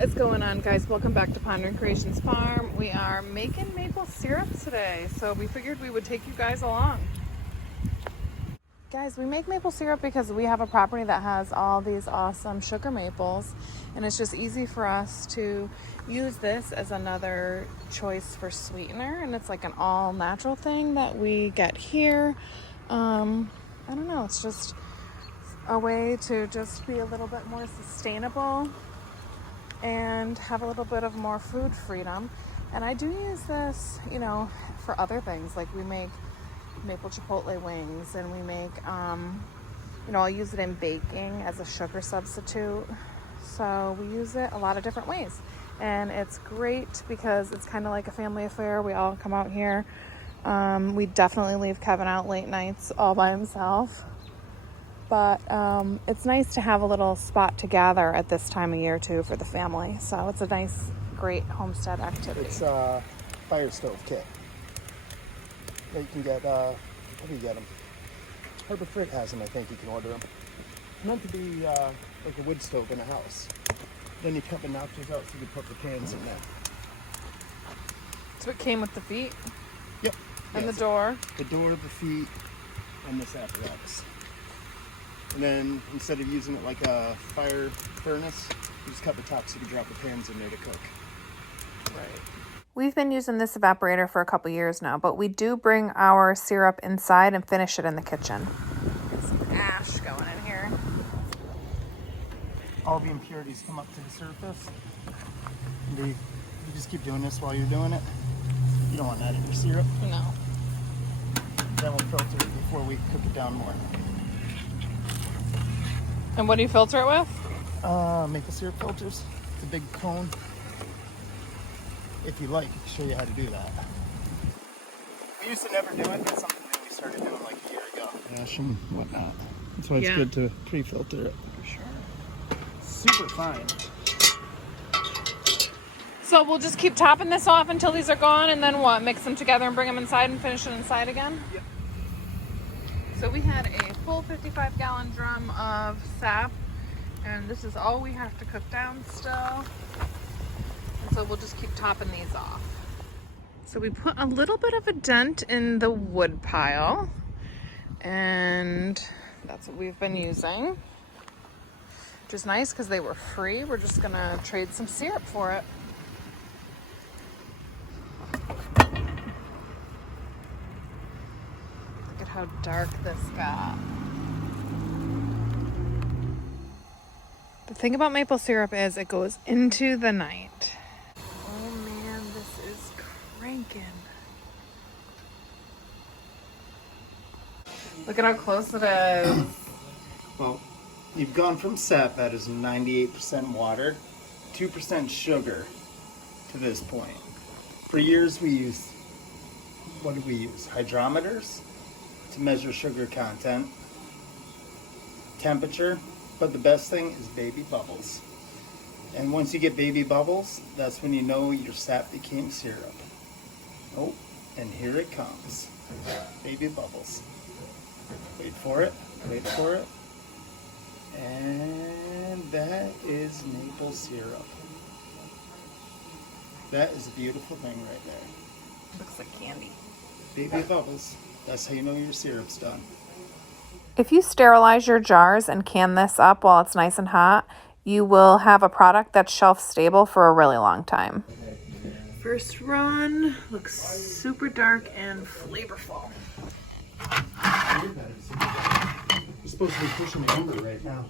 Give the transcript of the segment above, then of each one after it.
What is going on, guys? Welcome back to Pondering Creations Farm. We are making maple syrup today, so we figured we would take you guys along. Guys, we make maple syrup because we have a property that has all these awesome sugar maples, and it's just easy for us to use this as another choice for sweetener, and it's like an all natural thing that we get here. I don't know, it's just a way to just be a little bit more sustainable and have a little bit of more food freedom. And I do use this, for other things. Like we make maple chipotle wings, and we make, I'll use it in baking as a sugar substitute. So we use it a lot of different ways. And it's great because it's kind of like a family affair. We all come out here. We definitely leave Kevin out late nights all by himself. But it's nice to have a little spot to gather at this time of year too for the family. So it's a nice, great homestead activity. It's a fire stove kit. You can get, where do you get them? Harbor Freight has them, I think you can order them. Meant to be like a wood stove in a house. Then you cut the notches out so you can put the pans in there. So it came with the feet? Yep. And the door? The door, the feet, and this apparatus. And then instead of using it like a fire furnace, you just cut the top so you can drop the pans in there to cook. Right. We've been using this evaporator for a couple years now, but we do bring our syrup inside and finish it in the kitchen. Get some ash going in here. All the impurities come up to the surface. You just keep doing this while you're doing it. You don't want that in your syrup. No. Then we'll filter it before we cook it down more. And what do you filter it with? Maple syrup filters. It's a big cone. If you like, I can show you how to do that. We used to never do it. It's something that we started doing like a year ago. Ash and whatnot. That's why it's good to pre-filter it. For sure. Super fine. So we'll just keep topping this off until these are gone, and then what? Mix them together and bring them inside and finish it inside again? Yep. So we had a full 55-gallon drum of sap, and this is all we have to cook down still. And so we'll just keep topping these off. So we put a little bit of a dent in the wood pile, and that's what we've been using, which is nice because they were free. We're just gonna trade some syrup for it. How dark this got. The thing about maple syrup is it goes into the night. Oh man, this is cranking. Look at how close it is. Well, you've gone from sap that is 98% water, 2% sugar to this point. For years we used, what did we use? Hydrometers to measure sugar content, temperature, but the best thing is baby bubbles. And once you get baby bubbles, that's when you know your sap became syrup. Oh, and here it comes. Baby bubbles. Wait for it, wait for it. And that is maple syrup. That is a beautiful thing right there. Looks like candy. Baby bubbles. That's how you know your syrup's done. If you sterilize your jars and can this up while it's nice and hot, you will have a product that's shelf stable for a really long time. First run looks super dark and flavorful. You're supposed to be pushing the number right now.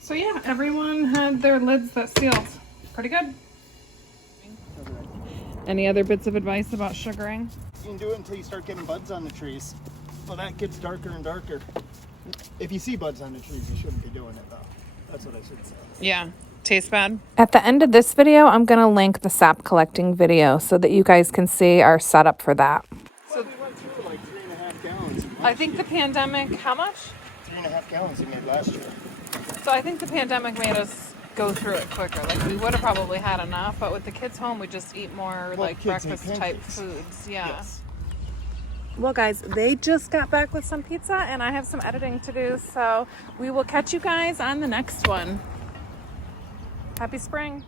So yeah, everyone had their lids that sealed. Pretty good. Any other bits of advice about sugaring? You can do it until you start getting buds on the trees. Well, that gets darker and darker. If you see buds on the trees, you shouldn't be doing it though. That's what I should say. Yeah, tastes bad. At the end of this video, I'm going to link the sap collecting video so that you guys can see our setup for that. So we went through like 3.5 gallons. I think the pandemic, how much? 3.5 gallons we made last year. So I think the pandemic made us go through it quicker. Like we would have probably had enough, but with the kids home, we just eat more like breakfast type foods. Yeah. Yes. Well, guys, they just got back with some pizza, and I have some editing to do, so we will catch you guys on the next one. Happy spring.